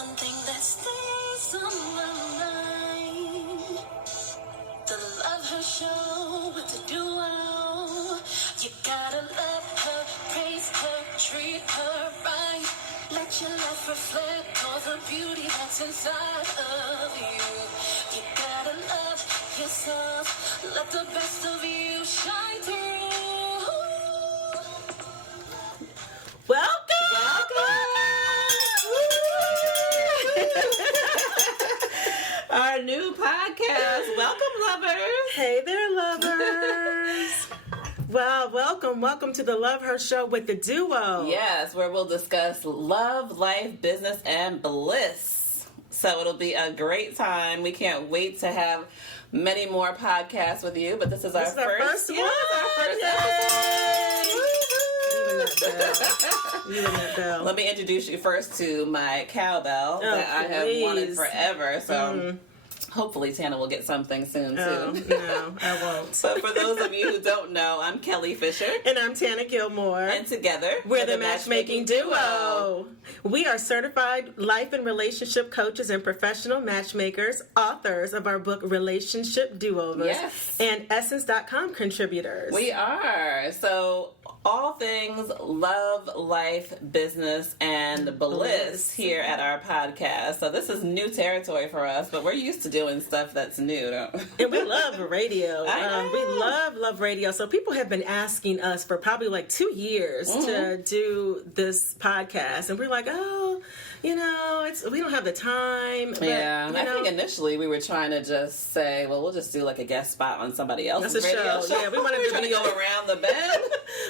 one thing that stays on my mind. The Love Her Show with the duo. You gotta love her, praise her, treat her right. Let your life reflect all the beauty that's inside of you. You gotta love yourself. Let the best of you shine through. Our new podcast. Welcome, lovers. Hey there, lovers. Well, welcome to the Love Her Show with the duo. Yes, where we'll discuss love, life, business, and bliss. So it'll be a great time. We can't wait to have many more podcasts with you, but this is our first one. Even that bell. Let me introduce you first to my cowbell that I have wanted forever. So hopefully Tana will get something soon too. No, I won't. So for those of you who don't know, I'm Kelly Fisher. And I'm Tana Gilmore. And together, we're the Matchmaking Duo. We are certified life and relationship coaches and professional matchmakers, authors of our book Relationship DUOver, yes, and Essence.com contributors. We are. So all things love, life, business, and bliss here at our podcast. So this is new territory for us, but we're used to doing stuff that's new. And we love radio. We love radio. So people have been asking us for probably like 2 years to do this podcast. And we're like, we don't have the time. But, I think initially we were trying to just say, well, we'll just do like a guest spot on somebody else's radio show. Yeah, we wanted to go around the bend.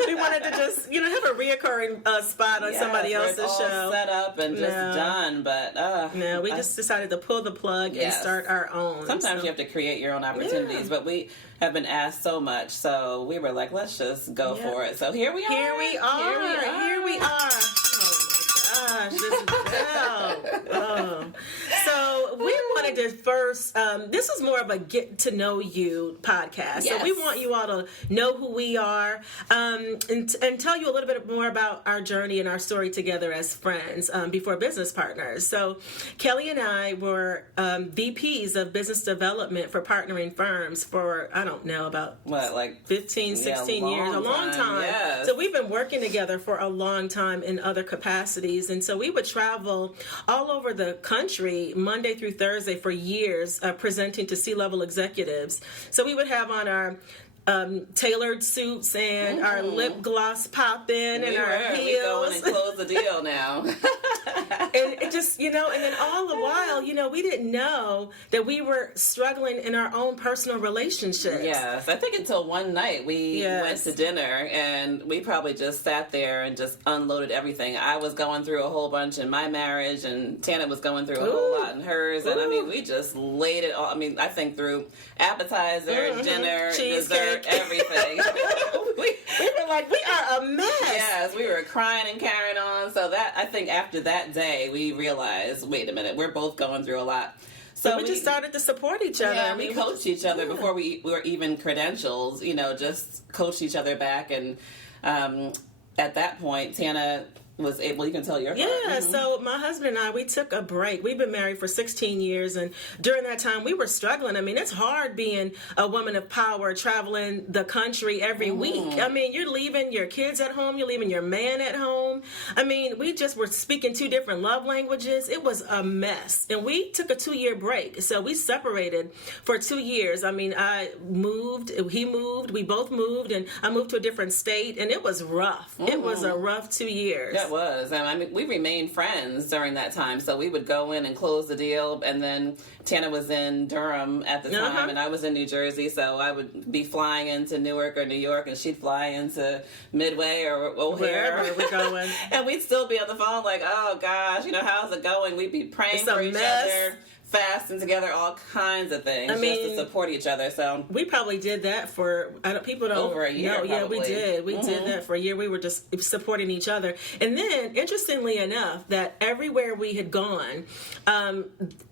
We wanted to just, have a reoccurring spot on somebody else's show. Set up and just done, but no, we just decided to pull the plug and start our own. Sometimes you have to create your own opportunities, but we have been asked so much, so we were like, let's just go for it. So here we are. Here we are. Gosh, this is So we wanted to first, this is more of a get to know you podcast. Yes. So we want you all to know who we are and tell you a little bit more about our journey and our story together as friends before business partners. So Kelly and I were VPs of business development for partnering firms for, I don't know, about 15, 16 years, a long time. Yes. So we've been working together for a long time in other capacities. And so we would travel all over the country Monday through Thursday for years, presenting to C-level executives. So we would have on our tailored suits and our lip gloss popping and our heels. We go in and close the deal now. And it just, and then all the while, we didn't know that we were struggling in our own personal relationships. Yes, I think until one night we went to dinner and we probably just sat there and just unloaded everything. I was going through a whole bunch in my marriage and Tana was going through a whole lot in hers. And we just laid it all. I think through appetizer, dinner, dessert, everything. we were like, we are a mess. Yes, we were crying and carrying on. So that, I think after that day, we realized, wait a minute, we're both going through a lot. So we just started to support each other. Yeah, we coached each other before we were even credentials, just coached each other back. And at that point, Tana was able, you can tell your part. So my husband and I, we took a break. We've been married for 16 years, and during that time, we were struggling. It's hard being a woman of power, traveling the country every week. You're leaving your kids at home, you're leaving your man at home. We just were speaking 2 different love languages. It was a mess, and we took a 2-year break. So we separated for 2 years. I moved, he moved, we both moved, and I moved to a different state, and it was rough. It was a rough 2 years. That was. We remained friends during that time. So we would go in and close the deal. And then Tana was in Durham at the time, and I was in New Jersey. So I would be flying into Newark or New York, and she'd fly into Midway or O'Hare. Wherever we're going. And we'd still be on the phone like, oh, gosh, how's it going? We'd be praying for each other. Fasting together, all kinds of things, just to support each other. So we probably did that for people don't over a year. No, yeah, we did. We did that for a year. We were just supporting each other, and then interestingly enough, that everywhere we had gone,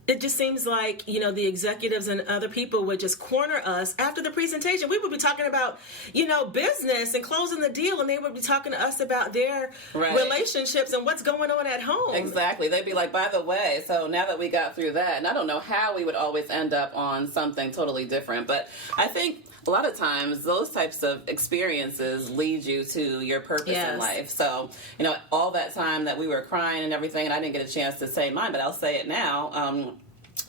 it just seems like, the executives and other people would just corner us after the presentation. We would be talking about, business and closing the deal, and they would be talking to us about their relationships and what's going on at home. Exactly. They'd be like, by the way, so now that we got through that, and I don't know how we would always end up on something totally different, but I think a lot of times those types of experiences lead you to your purpose in life. So, all that time that we were crying and everything, and I didn't get a chance to say mine, but I'll say it now.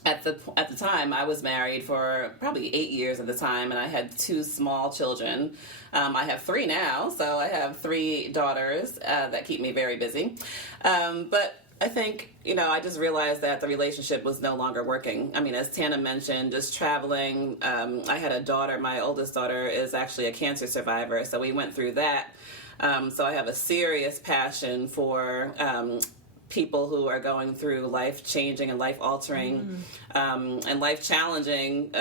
At the time, I was married for probably 8 years at the time, and I had 2 small children. I have 3 now, so I have 3 daughters that keep me very busy. But I think, I just realized that the relationship was no longer working. I mean, as Tana mentioned, just traveling. I had a daughter. My oldest daughter is actually a cancer survivor, so we went through that. So I have a serious passion for people who are going through life-changing and life-altering and life-challenging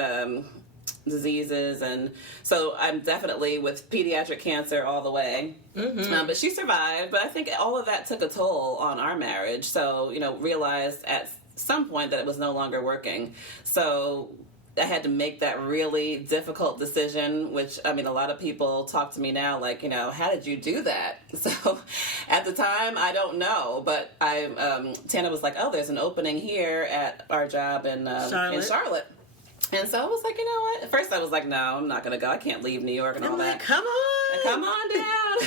diseases, and so I'm definitely with pediatric cancer all the way. But she survived, but I think all of that took a toll on our marriage. So, realized at some point that it was no longer working. So I had to make that really difficult decision, which, I mean, a lot of people talk to me now like, how did you do that? So at the time, I don't know, but Tana was like, oh, there's an opening here at our job in Charlotte. And so I was like, you know what? At first I was like, no, I'm not going to go. I can't leave New York and all that. Come on. Come on down.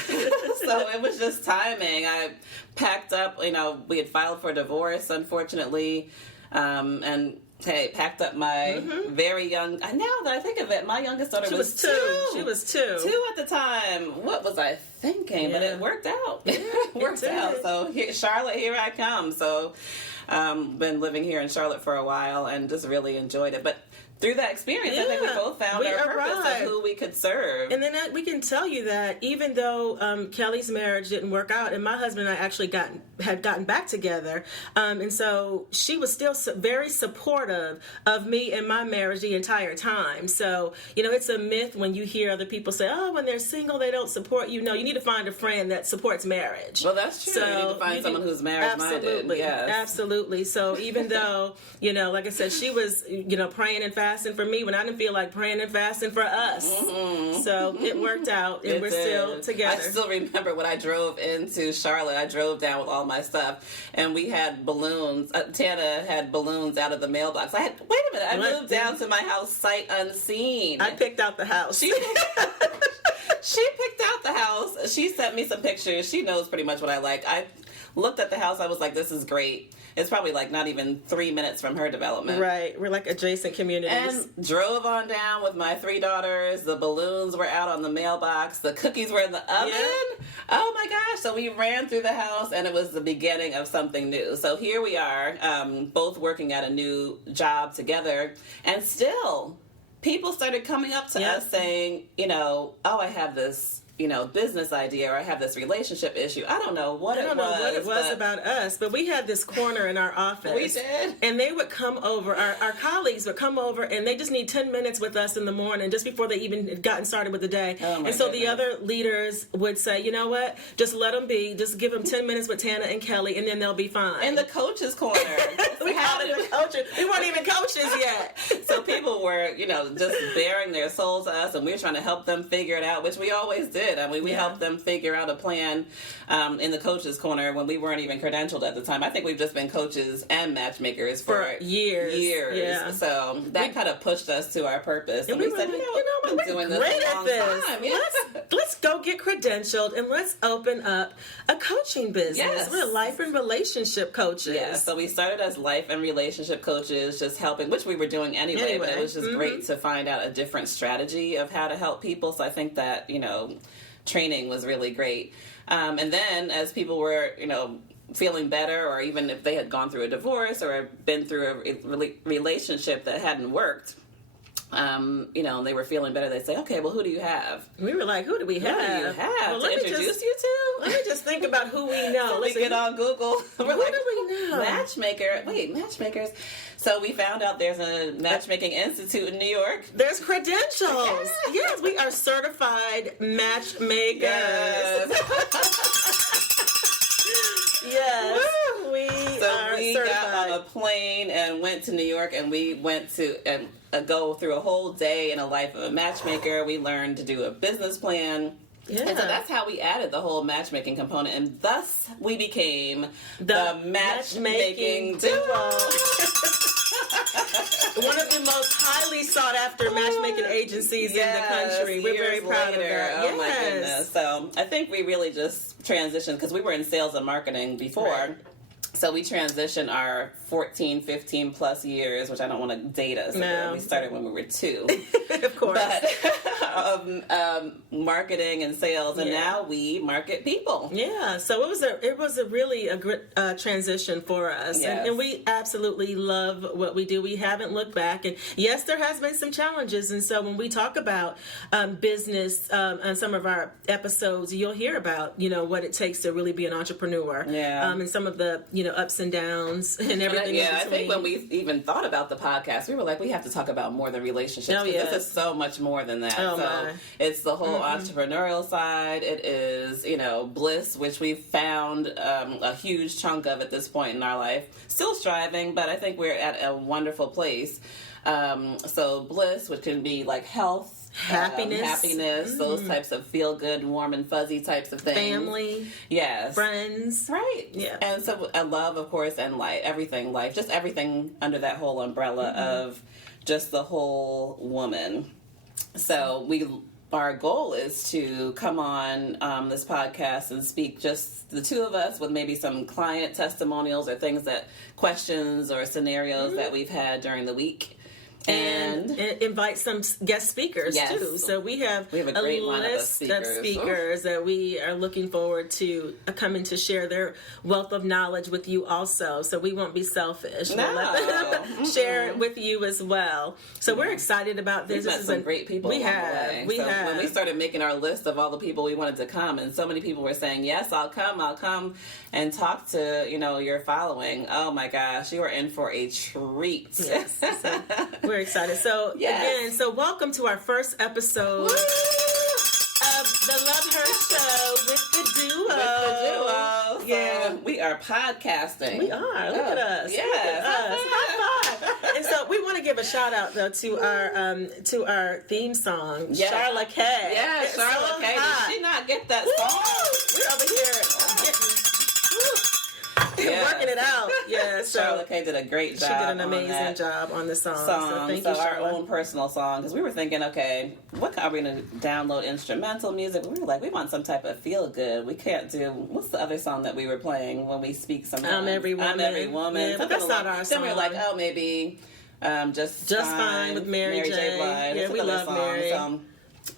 So it was just timing. I packed up, we had filed for divorce, unfortunately. And packed up my very young, now that I think of it, my youngest daughter was 2. She was 2. 2 at the time. What was I thinking? But it worked out. It worked out. So Charlotte, here I come. So been living here in Charlotte for a while and just really enjoyed it. But through that experience, I think we both found our purpose of who we could serve. And then we can tell you that even though Kelly's marriage didn't work out, and my husband and I actually had gotten back together, and so she was still very supportive of me and my marriage the entire time. So, it's a myth when you hear other people say, oh, when they're single, they don't support you. No, you need to find a friend that supports marriage. Well, that's true. So you need to find someone who's marriage-minded. Absolutely. Yes. Absolutely. So even though, like I said, she was, praying and fasting for me when I didn't feel like praying and fasting for us. So it worked out, and we're still together. I still remember when I drove into Charlotte. I drove down with all my stuff, and we had balloons. Tana had balloons out of the mailbox. Wait a minute, I moved down to my house sight unseen. I picked out the house. She picked out the house. She sent me some pictures. She knows pretty much what I like. I looked at the house. I was like, this is great. It's probably like not even 3 minutes from her development. Right. We're like adjacent communities. And drove on down with my 3 daughters. The balloons were out on the mailbox. The cookies were in the oven. Yeah. Oh my gosh. So we ran through the house, and it was the beginning of something new. So here we are, both working at a new job together. And still, people started coming up to us saying, oh, I have this business idea, or I have this relationship issue. I don't know what it was about us, but we had this corner in our office. We did. And they would come over, our colleagues would come over, and they just need 10 minutes with us in the morning, just before they even had gotten started with the day. Oh, and so the other leaders would say, you know what, just let them be, just give them 10 minutes with Tana and Kelly, and then they'll be fine. In the coaches' corner. We called it the coaches. We weren't even coaches yet. So people were, just bearing their soul to us, and we were trying to help them figure it out, which we always did. I mean, we helped them figure out a plan in the coaches' corner when we weren't even credentialed at the time. I think we've just been coaches and matchmakers for years. Yeah. So that kind of pushed us to our purpose. And we said, we're doing this great a long at this. time. Yeah. Let's go get credentialed, and let's open up a coaching business. Yes. We're life and relationship coaches. Yeah, so we started as life and relationship coaches, just helping, which we were doing anyway. But it was just great to find out a different strategy of how to help people. So I think that, training was really great. And then as people were, feeling better, or even if they had gone through a divorce or been through a relationship that hadn't worked, and they were feeling better, they'd say, okay, well, who do you have? We were like, who do we have? Who do you have to introduce you to? Let me just think about who we know. So we get on Google. Who do we know? Matchmakers. So we found out there's a Matchmaking Institute in New York. There's credentials. Yes, we are certified matchmakers. Yes. We got on a plane and went went to New York and we went to go through a whole day in a life of a matchmaker. We learned to do a business plan. Yeah. And so that's how we added the whole matchmaking component, and thus we became the Matchmaking Duo. One of the most highly sought after matchmaking agencies in the country. We're very proud of that. Oh my goodness. So I think we really just transitioned, because we were in sales and marketing before. Right. So we transitioned our 14, 15 plus years, which I don't want to date us. No. We started when we were 2. Of course. But marketing and sales, and now we market people. Yeah. So it was a really a great transition for us. Yes. And we absolutely love what we do. We haven't looked back. And yes, there has been some challenges. And so when we talk about business on some of our episodes, you'll hear about, what it takes to really be an entrepreneur. Yeah. And some of the, ups and downs and everything. I think when we even thought about the podcast, we were like, we have to talk about more than relationships. Oh, yes. This is so much more than that. Oh, so it's the whole entrepreneurial side. It is, bliss, which we've found a huge chunk of at this point in our life. Still striving, but I think we're at a wonderful place. So bliss, which can be like health, happiness, those types of feel good, warm and fuzzy types of things. Family, yes, friends, right? Yeah, and so love, of course, and life, just everything under that whole umbrella of just the whole woman. So our goal is to come on this podcast and speak just the two of us with maybe some client testimonials or questions or scenarios that we've had during the week. And invite some guest speakers too. So we have a great list of speakers that we are looking forward to coming to share their wealth of knowledge with you also. So we won't be selfish. No. We'll let them share it with you as well. So we're excited about this. We've met some great people we along have, the way. We have. When we started making our list of all the people we wanted to come, and so many people were saying, yes, I'll come and talk to, your following. Oh my gosh, you are in for a treat. Yes. So we're excited. So again, welcome to our first episode of the Love Her Show with the Duo. So we are podcasting. We are. Look at us. Yes. High five. And so we want to give a shout out though to our theme song, Charlotte K. Yeah, Charlotte K. Did she not get that song? We're over here getting working it out. Yeah, so Charlotte K did a great job. She did an amazing job on the song. So thank you, our own personal song, because we were thinking, okay, what are we going to download instrumental music? We were like, we want some type of feel good. We can't do, what's the other song that we were playing when we speak sometimes? I'm Every Woman. Yeah, but that's not our song. Then we were like, oh, maybe Just Fine with Mary J. Blige. Yeah, we love Mary. So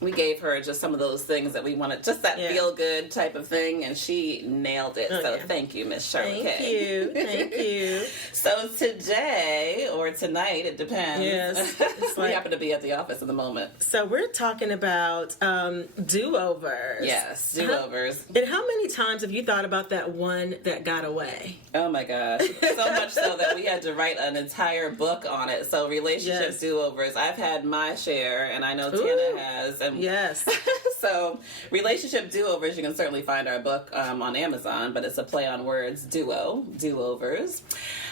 we gave her just some of those things that we wanted, just that feel-good type of thing, and she nailed it. Thank you, Miss Charlotte K. Thank you. So today, or tonight, it depends. Yes. We happen to be at the office at the moment. So we're talking about do-overs. Yes, do-overs. And how many times have you thought about that one that got away? Oh my gosh. So much so that we had to write an entire book on it. So relationship do-overs. I've had my share, and I know Tana has. And yes. So relationship do-overs, you can certainly find our book on Amazon, but it's a play on words, do-overs.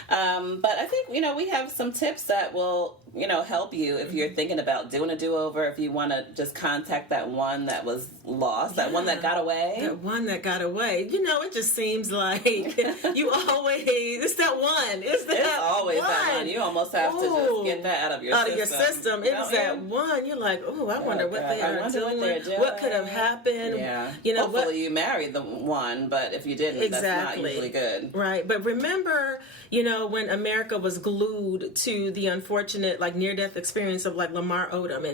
But I think, we have some tips that will, help you if you're thinking about doing a do-over, if you want to just contact that one that was lost, that one that got away. That one that got away. It just seems like you always, it's that one. It's always one. That one. You almost have to just get that out of your system. It's that one. You're like, I wonder what they are doing. What could have happened? Yeah. Hopefully you married the one, but if you didn't, that's not usually good. Right. But remember, when America was glued to the unfortunate, near-death experience of Lamar Odom,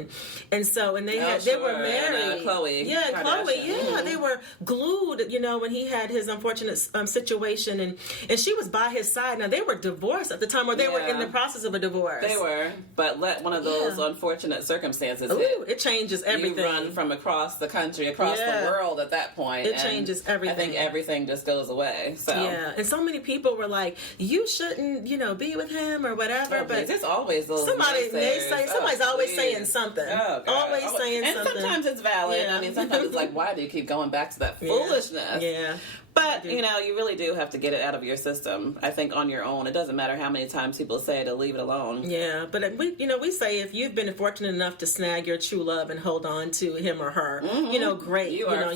and they were married. And, Chloe. Yeah, Chloe. Yeah, mm-hmm. They were glued. When he had his unfortunate situation, and she was by his side. Now they were divorced at the time, or they were in the process of a divorce. They were, but let one of those unfortunate circumstances hit. It changes everything. You run from across the country, across the world at that point. It changes everything. I think everything just goes away. So and so many people were like, "You shouldn't, be with him or whatever." But there's always those. Somebody's always saying something. Oh, always saying and something. And sometimes it's valid. Yeah. I mean, sometimes it's like, why do you keep going back to that foolishness? Yeah. But, you know, you really do have to get it out of your system, I think, on your own. It doesn't matter how many times people say to leave it alone. Yeah, but we say if you've been fortunate enough to snag your true love and hold on to him or her, you know, great. You are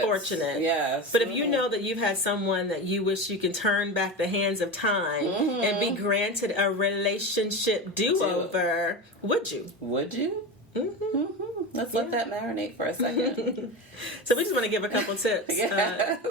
fortunate. Yes. But if you know that you've had someone that you wish you can turn back the hands of time and be granted a relationship do-over, would you? Would you? Let's let that marinate for a second. So we just want to give a couple tips.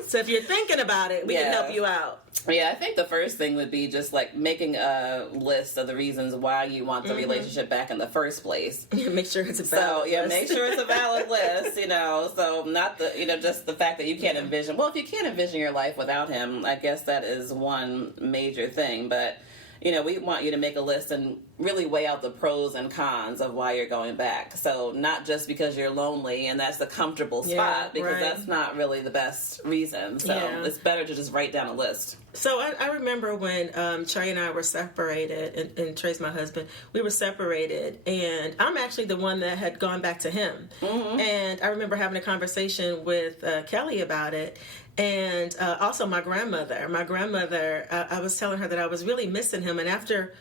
So if you're thinking about it, we can help you out. Yeah, I think the first thing would be just like making a list of the reasons why you want the relationship back in the first place. Make sure it's a valid list. Make sure it's a valid list, you know. So not just the fact that you can't envision. Well, if you can't envision your life without him, I guess that is one major thing. But, you know, we want you to make a list and really weigh out the pros and cons of why you're going back. So not just because you're lonely and that's the comfortable spot, because that's not really the best reason. So it's better to just write down a list. So I remember when Trey and I were separated, and Trey's my husband, we were separated, and I'm actually the one that had gone back to him. And I remember having a conversation with Kelly about it. And also my grandmother, I was telling her that I was really missing him. And after,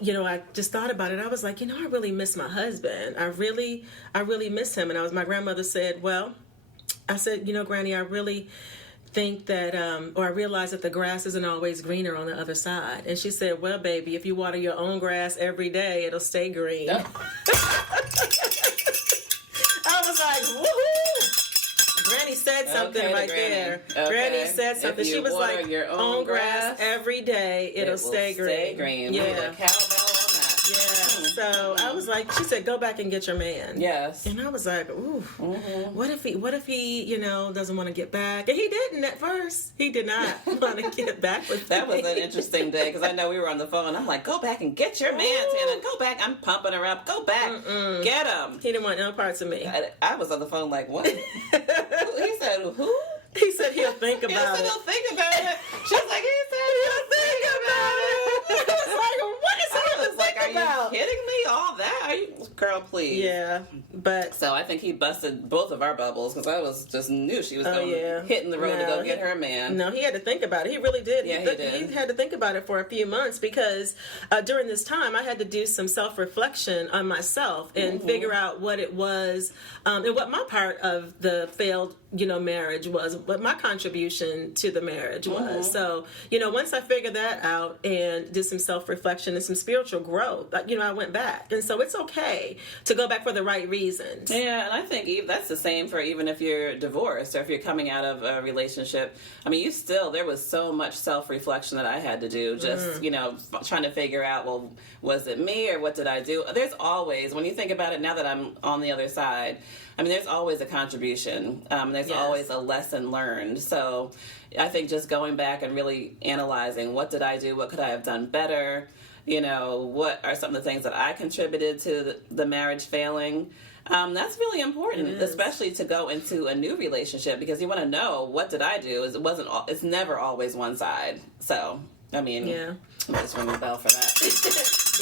you know, I just thought about it, I was like, you know, I really miss my husband. I really miss him. And my grandmother said, well, I said, you know, Granny, I really think that, or I realized that the grass isn't always greener on the other side. And she said, well, baby, if you water your own grass every day, it'll stay green. I was like, woohoo! Granny said something there. Okay. Granny said something. She was like, your own grass every day, it'll stay green. Stay green. Yeah. Cowbell on that. Yeah. So I was like, she said, go back and get your man. Yes. And I was like, ooh, what if he, you know, doesn't want to get back? And he didn't at first. He did not want to get back with That me. was an interesting day because I know we were on the phone. I'm like, go back and get your man, Tana. Go back. I'm pumping her up. Go back. Get him. He didn't want no parts of me. I was on the phone like, what? He said, who? He said he'll think about it. He'll think about it. She was like, he said he'll think about it. I was like, what is he to think about? Are you kidding me? All that? Are you, girl, please. Yeah, but so I think he busted both of our bubbles because I was just knew she was hitting the road to go get her man. No, he had to think about it. He really did. Yeah, he did. He had to think about it for a few months because during this time I had to do some self-reflection on myself and figure out what it was and what my part of the failed, you know, marriage was, what my contribution to the marriage was. So, you know, once I figured that out and did some self-reflection and some spiritual growth, you know, I went back. And so it's okay to go back for the right reasons. Yeah, and I think that's the same for even if you're divorced or if you're coming out of a relationship. I mean, there was so much self-reflection that I had to do, just, you know, trying to figure out, well, was it me or what did I do? There's always, when you think about it now that I'm on the other side, I mean, there's always a contribution. There's always a lesson learned. So I think just going back and really analyzing, what did I do? What could I have done better? You know, what are some of the things that I contributed to the marriage failing? That's really important, especially to go into a new relationship, because you want to know, what did I do? It's never always one side. So, I mean, I'm just ringing the bell for that.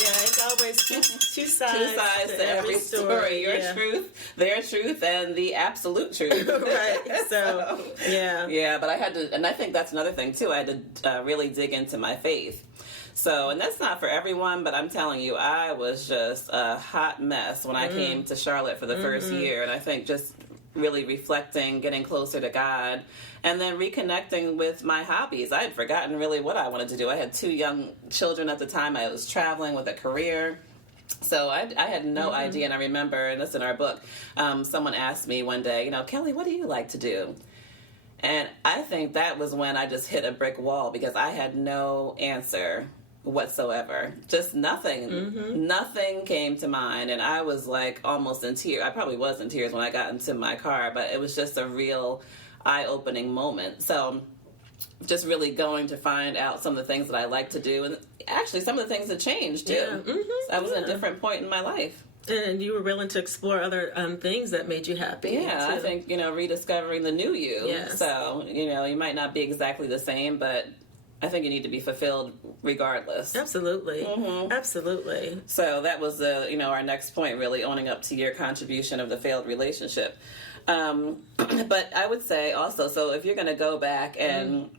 It's always two sides. Two sides to every story. Your truth, their truth, and the absolute truth. Right. So, Yeah, but I had to, and I think that's another thing, too. I had to really dig into my faith. So, and that's not for everyone, but I'm telling you, I was just a hot mess when I came to Charlotte for the first year. And I think just really reflecting, getting closer to God, and then reconnecting with my hobbies. I had forgotten really what I wanted to do. I had 2 young children at the time. I was traveling with a career. So I had no idea. And I remember, and this in our book, someone asked me one day, you know, Kelly, what do you like to do? And I think that was when I just hit a brick wall, because I had no answer whatsoever. Just nothing. Nothing came to mind. And I was like almost in tears. I probably was in tears when I got into my car, but it was just a real eye-opening moment. So just really going to find out some of the things that I like to do. And actually some of the things that changed too. So I was at a different point in my life. And you were willing to explore other things that made you happy. Yeah, too. I think, you know, rediscovering the new you. Yes. So, you know, you might not be exactly the same, but I think you need to be fulfilled regardless. Absolutely. Absolutely. So that was, our next point, really owning up to your contribution of the failed relationship. But I would say also, so if you're going to go back and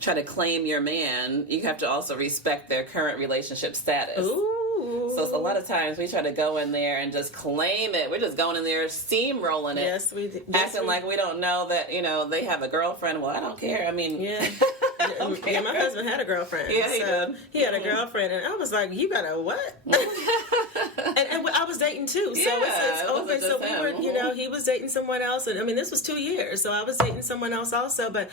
try to claim your man, you have to also respect their current relationship status. Ooh. So a lot of times we try to go in there and just claim it. We're just going in there steamrolling it. Yes, we do. Acting like we don't know that, they have a girlfriend. Well, I don't care. I mean... Yeah. Yeah, my husband had a girlfriend. Yeah, he did. He had a girlfriend, and I was like, "You got a what?" and I was dating too, so it's open. So we were, he was dating someone else, and I mean, this was 2 years, so I was dating someone else also. But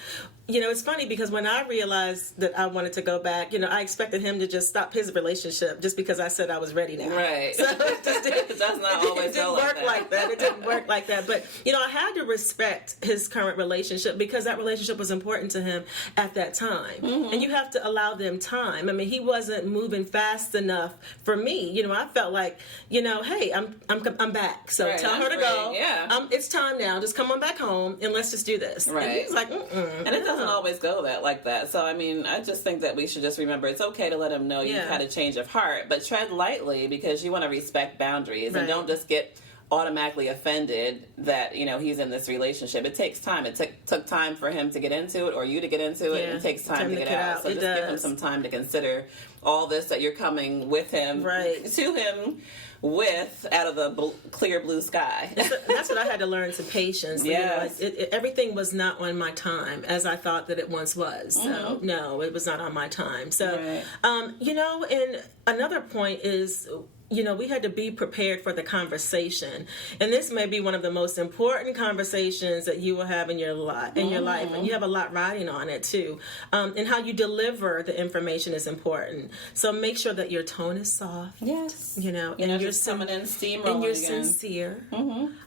it's funny because when I realized that I wanted to go back, I expected him to just stop his relationship just because I said I was ready now. Right. So it just it does not always didn't work like that. It didn't work like that. But I had to respect his current relationship because that relationship was important to him at that time. And you have to allow them time. I mean, he wasn't moving fast enough for me. I felt like, hey, I'm back. So tell her to go. Yeah. It's time now. Just come on back home and let's just do this. Right. And he was like, and it doesn't always go like that. So, I mean, I just think that we should just remember it's okay to let him know you've had a change of heart, but tread lightly because you want to respect boundaries and don't just get automatically offended that he's in this relationship. It takes time. It took time for him to get into it or you to get into it. It takes time to get out. So just give him some time to consider all this that you're coming with him to him with out of the clear blue sky. That's what I had to learn, some patience. Yes. Everything was not on my time as I thought that it once was. So no, it was not on my time. So and another point is, we had to be prepared for the conversation. And this may be one of the most important conversations that you will have in your life. And you have a lot riding on it, too. And how you deliver the information is important. So make sure that your tone is soft. Yes. And you're just coming in steamrolling and you're again. sincere.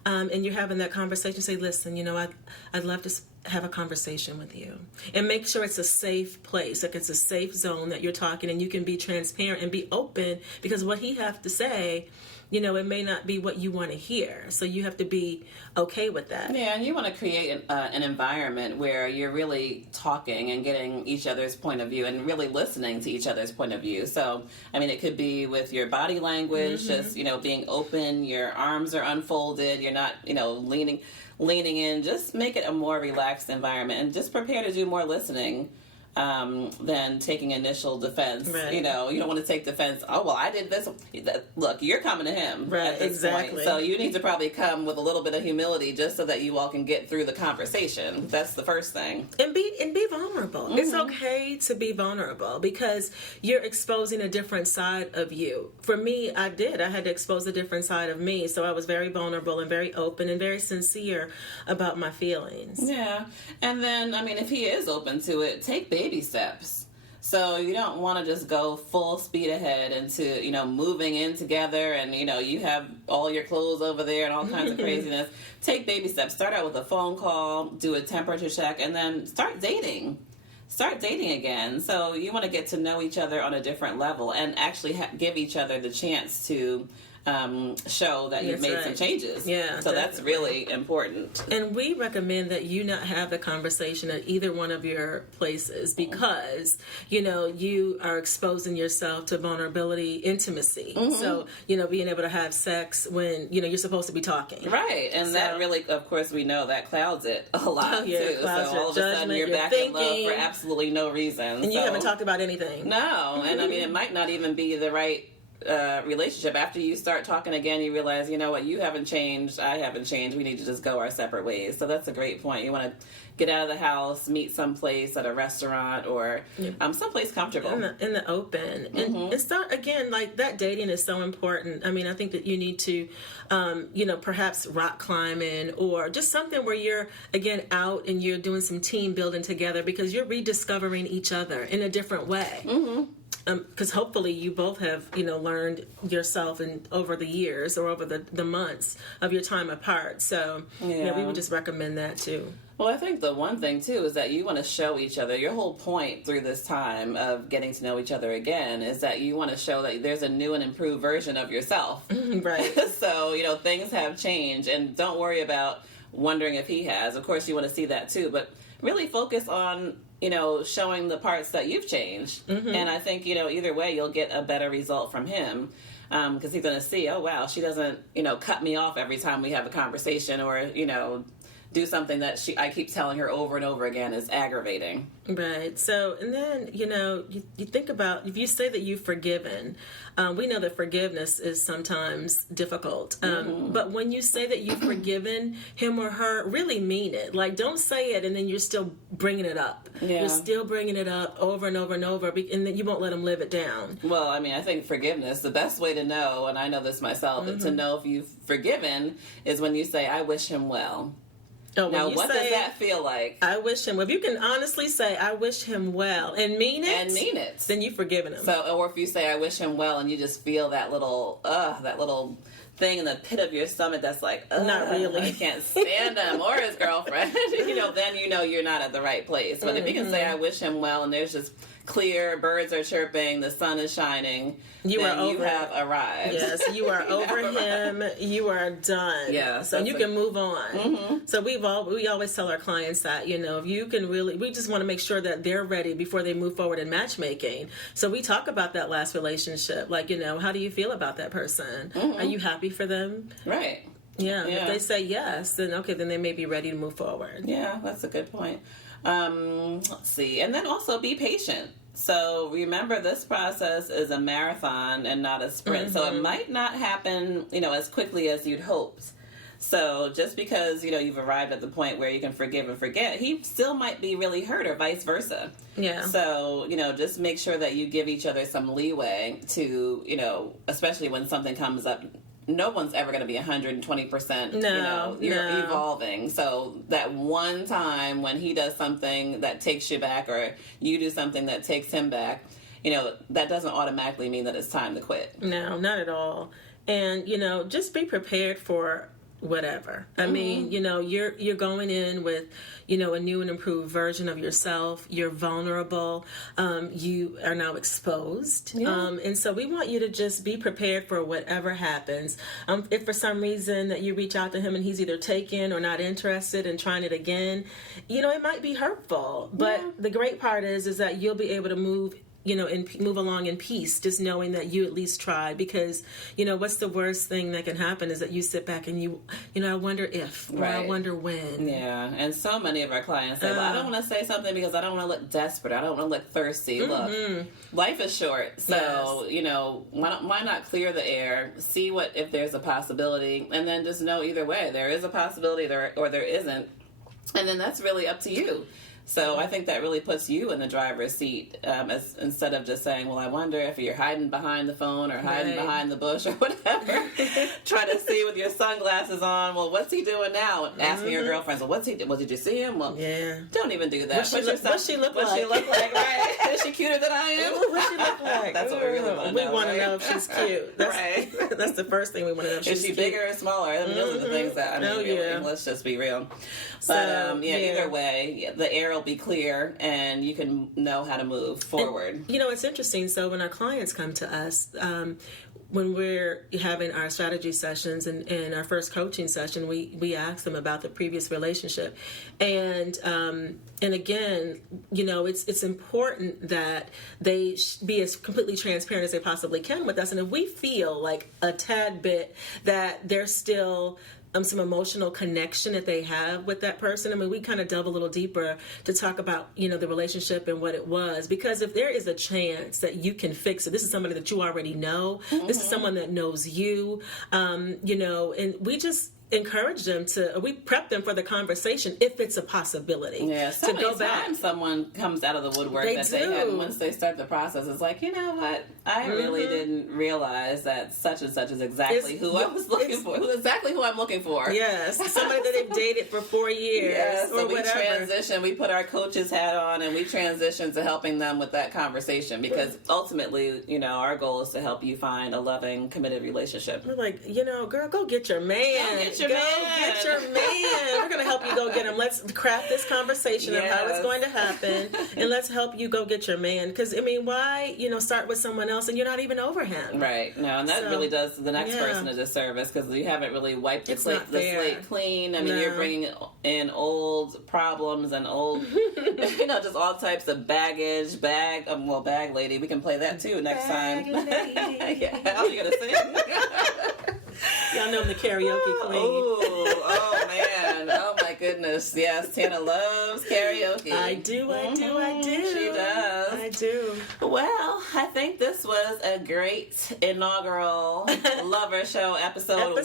And you're having that conversation. Say, listen, I'd love to have a conversation with you, and make sure it's a safe place, like it's a safe zone that you're talking, and you can be transparent and be open, because what he have to say, it may not be what you want to hear. So you have to be okay with that. Yeah, and you want to create an environment where you're really talking and getting each other's point of view and really listening to each other's point of view. So, I mean, it could be with your body language, just, being open, your arms are unfolded, you're not, leaning in. Just make it a more relaxed environment and just prepare to do more listening than taking initial defense. Right. You don't want to take defense. Oh, well, I did this. Look, you're coming to him at this point. So you need to probably come with a little bit of humility just so that you all can get through the conversation. That's the first thing. And be vulnerable. It's okay to be vulnerable because you're exposing a different side of you. For me, I had to expose a different side of me. So I was very vulnerable and very open and very sincere about my feelings. Yeah. And then, I mean, if he is open to it, take baby steps. So you don't want to just go full speed ahead into, moving in together and, you have all your clothes over there and all kinds of craziness. Take baby steps. Start out with a phone call, do a temperature check, and then start dating. Start dating again. So you want to get to know each other on a different level and actually give each other the chance to show that you've made some changes. Yeah, so that's really important. And we recommend that you not have the conversation at either one of your places because, you are exposing yourself to vulnerability, intimacy. So, being able to have sex when, you're supposed to be talking. Right. And that really, of course, we know that clouds it a lot, too. So all of a sudden you're back in love for absolutely no reason. And you haven't talked about anything. No. And I mean, it might not even be the right relationship. After you start talking again, you realize, what, you haven't changed, I haven't changed, we need to just go our separate ways. So that's a great point. You want to get out of the house, meet someplace at a restaurant or someplace comfortable. In the open. And it's not, again, like that dating is so important. I mean, I think that you need to, perhaps rock climbing or just something where you're, again, out and you're doing some team building together because you're rediscovering each other in a different way. Because hopefully you both have, learned yourself over the years or over the months of your time apart. So, we would just recommend that too. Well, I think the one thing too is that you want to show each other. Your whole point through this time of getting to know each other again is that you want to show that there's a new and improved version of yourself. Right. So, things have changed, and don't worry about wondering if he has. Of course, you want to see that too, but really focus on showing the parts that you've changed. And I think, either way, you'll get a better result from him because he's going to see, oh, wow, she doesn't, cut me off every time we have a conversation or, do something that I keep telling her over and over again is aggravating. Right. So, and then, you think about, if you say that you've forgiven, we know that forgiveness is sometimes difficult. But when you say that you've forgiven him or her, really mean it. Like, don't say it and then you're still bringing it up. Yeah. You're still bringing it up over and over and over, and then you won't let them live it down. Well, I mean, I think forgiveness, the best way to know, and I know this myself, to know if you've forgiven is when you say, I wish him well. Oh, now, what does that feel like? I wish him well. If you can honestly say, I wish him well, and mean it, then you've forgiven him. So, or if you say, I wish him well, and you just feel that little thing in the pit of your stomach that's like, not really. I can't stand him or his girlfriend, then you're not at the right place. But if you can say, I wish him well, and there's just clear, birds are chirping, the sun is shining, you have arrived. Yes, you are over him. You are done. Yeah, so you can move on. So we always tell our clients that, if you can really, we just want to make sure that they're ready before they move forward in matchmaking. So we talk about that last relationship, like, how do you feel about that person? Are you happy for them? Right. Yeah. If they say yes, then okay, then they may be ready to move forward. Yeah, that's a good point. Let's see. And then also be patient. So remember, this process is a marathon and not a sprint. So it might not happen, as quickly as you'd hoped. So just because, you've arrived at the point where you can forgive and forget, he still might be really hurt or vice versa. Yeah. So, just make sure that you give each other some leeway to, especially when something comes up. No one's ever going to be 120%. You're evolving. So that one time when he does something that takes you back, or you do something that takes him back, that doesn't automatically mean that it's time to quit. No, not at all. And, just be prepared for whatever. I mean, you're going in with, a new and improved version of yourself. You're vulnerable. You are now exposed. Yeah. And so we want you to just be prepared for whatever happens. If for some reason that you reach out to him and he's either taken or not interested in trying it again, it might be hurtful. But the great part is that you'll be able to move and move along in peace, just knowing that you at least tried. Because, what's the worst thing that can happen is that you sit back and I wonder if, or I wonder when. Yeah, and so many of our clients say, well, I don't want to say something because I don't want to look desperate. I don't want to look thirsty. Look, life is short. So, why not clear the air, see if there's a possibility, and then just know either way, there is a possibility or there isn't. And then that's really up to you. So I think that really puts you in the driver's seat, instead of just saying, well, I wonder if you're hiding behind the phone or hiding behind the bush or whatever. Try to see with your sunglasses on, well, what's he doing now? Asking your girlfriends, well, what's he doing? Well, did you see him? Well, don't even do that. What's she look like? What's she look like, right? Is she cuter than I am? What's she look like? That's what we really want to know. We want to know if she's cute. That's, right. That's the first thing we want to know. If Is she bigger or smaller? I mean, those are the things that, really, let's just be real. But, either way, the air will be clear and you can know how to move forward. And, it's interesting. So when our clients come to us, when we're having our strategy sessions and our first coaching session, we ask them about the previous relationship. And again, it's important that they be as completely transparent as they possibly can with us. And if we feel like a tad bit that there's still some emotional connection that they have with that person, we kind of delve a little deeper to talk about, the relationship and what it was. Because if there is a chance that you can fix it, this is somebody that you already know. This is someone that knows you, and we just encourage them we prep them for the conversation if it's a possibility. Yeah, so many times someone comes out of the woodwork they had once they start the process. It's like, you know what? I really didn't realize that such and such is exactly who I was looking for. Exactly who I'm looking for. Yes, somebody that they've dated for 4 years. Yes, so or whatever. We transition. We put our coach's hat on and we transition to helping them with that conversation, because ultimately, our goal is to help you find a loving, committed relationship. We're like, girl, go get your man. Go get your man. We're going to help you go get him. Let's craft this conversation of how it's going to happen, and let's help you go get your man. Because, why, start with someone else and you're not even over him? Right. No, and that really does the next person a disservice, because you haven't really wiped the slate clean. You're bringing in old problems and old, just all types of baggage, bag lady. We can play that too next time. How are you going to sing? Y'all know I'm the karaoke queen. Oh man! Oh my goodness. Yes, Tana loves karaoke. I do. She does. I do. Well, I think this was a great inaugural Lover Show episode 1.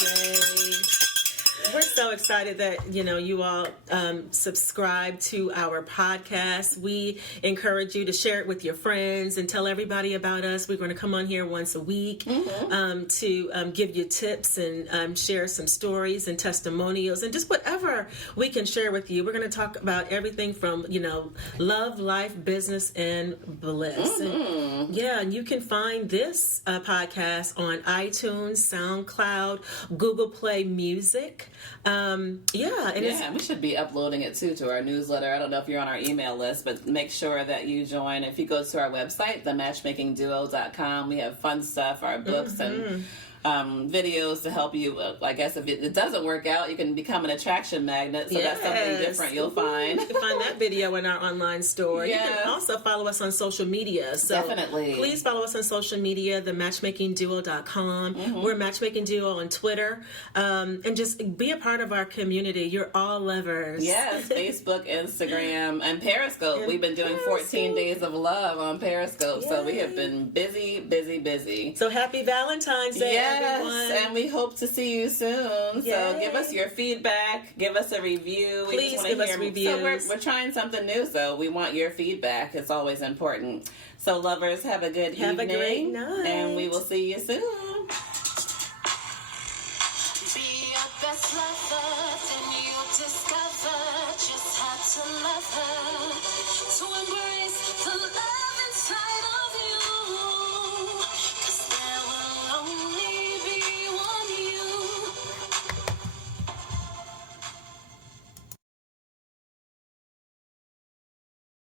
Yay. We're so excited that, you all subscribe to our podcast. We encourage you to share it with your friends and tell everybody about us. We're going to come on here once a week to give you tips and share some stories and testimonials and just whatever we can share with you. We're going to talk about everything from, love, life, business, and bliss. And, and you can find this podcast on iTunes, SoundCloud, Google Play Music. We should be uploading it too to our newsletter. I don't know if you're on our email list, but make sure that you join. If you go to our website, thematchmakingduo.com, we have fun stuff, our books and videos to help you. I guess if it doesn't work out, you can become an attraction magnet. So that's something different you'll find. You can find that video in our online store. Yes. You can also follow us on social media. So definitely. Please follow us on social media, thematchmakingduo.com. We're Matchmaking Duo on Twitter. And just be a part of our community. You're all lovers. Yes, Facebook, Instagram, and Periscope. We've been doing 14 Days of Love on Periscope. Yay. So we have been busy. So happy Valentine's Day. Yes, everyone. And we hope to see you soon. Yay. So give us your feedback. Give us a review. Please give us reviews. So we're trying something new, so we want your feedback. It's always important. So lovers, have a good evening. Have a great night. And we will see you soon. Be your best lover, then you discover just how to love her, to embrace the love.